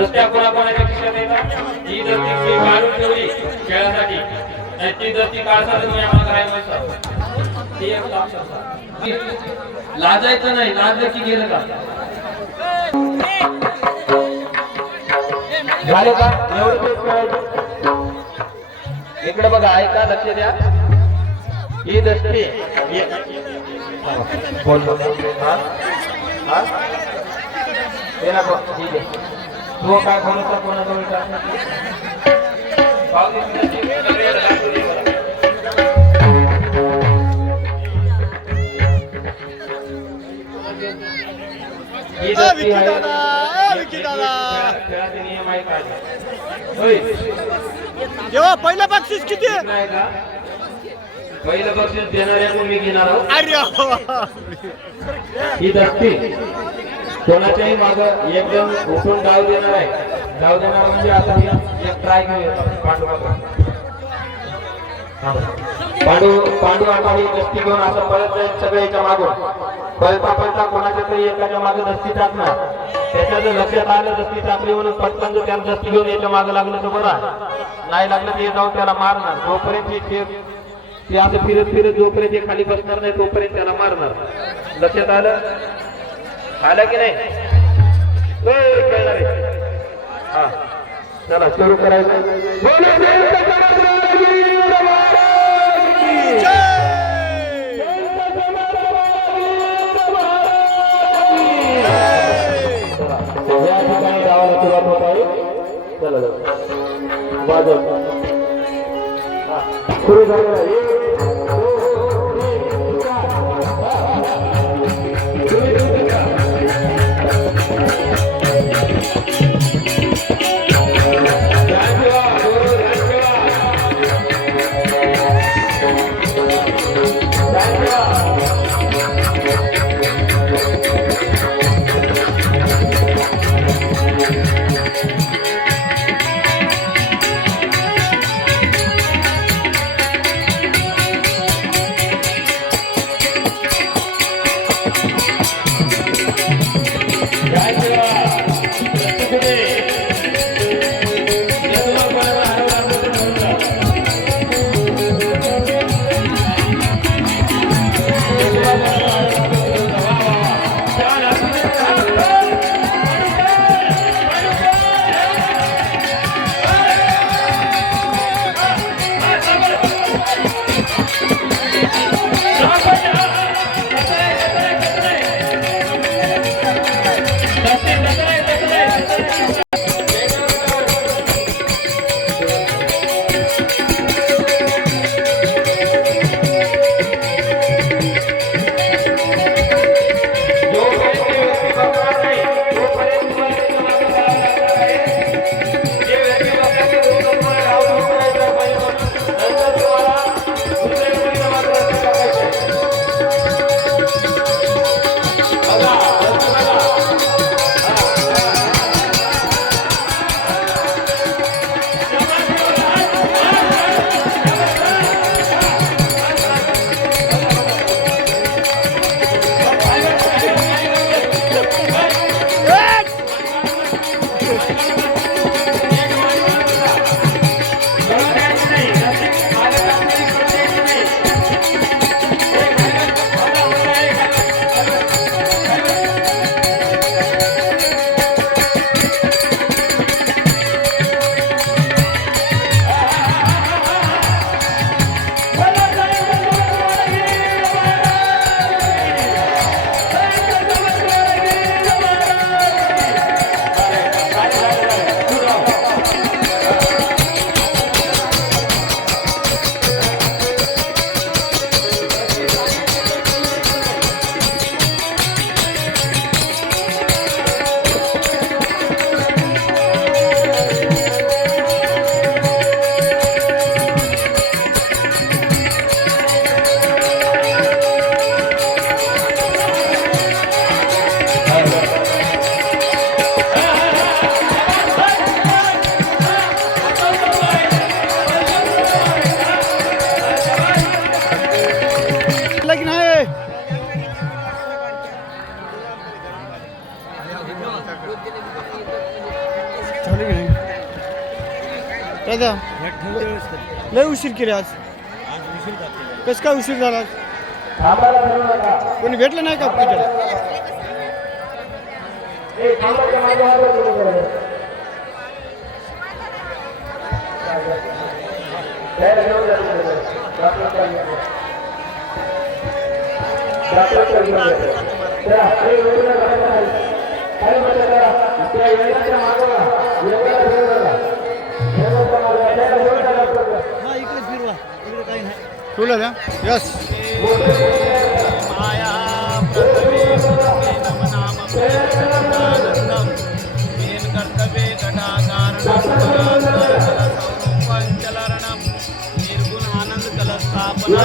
रस्त्या कोणाकोणाच्या खिशात येतात ही जर ती फी काढून ठेवली खेळासाठी. नाही ती जर ती तुम्ही आम्हाला काय म्हणतात ती एक लाच लाजायचं नाही लाजलं की गेलं का? झाले का? एवढं तेच इकडे बघा ऐका लक्ष द्या. ही दसरी बोल बोल हा? हा? ते नको ठीक आहे. तू काय बोलतो कोणाजवळ काय जेव्हा पहिलं बक्षीस किती पहिलं बक्षीस देणाऱ्या मी घेणार आहोत अरे ही दसती कोणाच्याही माग एकदम उठून डाव देणार आहे. डाव देणार म्हणजे आता एक ट्राय घेऊया पांडू मागं. हा. पांडू आता आणि दस्ती घेऊन असं पळत जाईल सगळ्याच्या मागून. पळता पळता कोणाच्या तरी एकाच्या मागे दस्ती टाकणार. त्याच्या जर लक्षात आलं दस्ती टाकली म्हणून पटकन जर त्याला दस्ती घेऊन याच्या मागे लागलं तर बरं नाही लागलं तर जाऊन त्याला मारणार. जोपर्यंत ते असं फिरत फिरत जोपर्यंत खाली बसणार नाही तोपर्यंत त्याला मारणार. लक्षात आलं? आलं की नाही. हा. चला सुरू करायचं. बोलो देव झाली की नाही? दादा लय उशीर केले आज. कसं काय उशीर झाला आज? थांबायला कोणी भेटलं नाही का पूजा त्याला घेऊन కూలర్ ఎస్ నిర్గుణ ఆనంద కల స్థాపన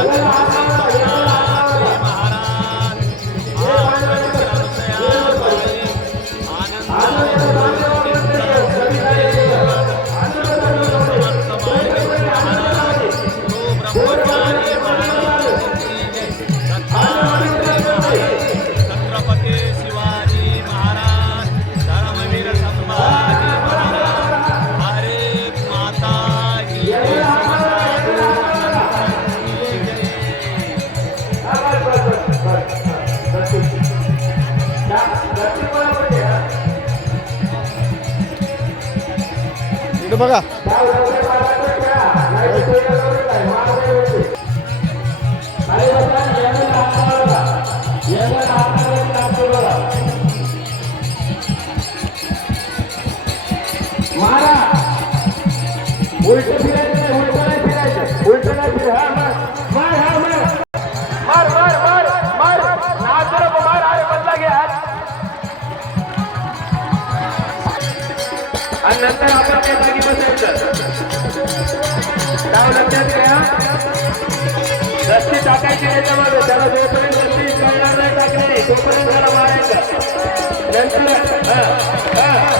इकडे बघा. मारा. नंतर आपण त्या जागी बसायचं काय लक्षात घ्या रस्ते टाकायचे त्याच्यामध्ये त्याला जोपर्यंत रस्ते कळणार नाही टाकले तोपर्यंत त्याला मारायचं. नंतर हा, हा.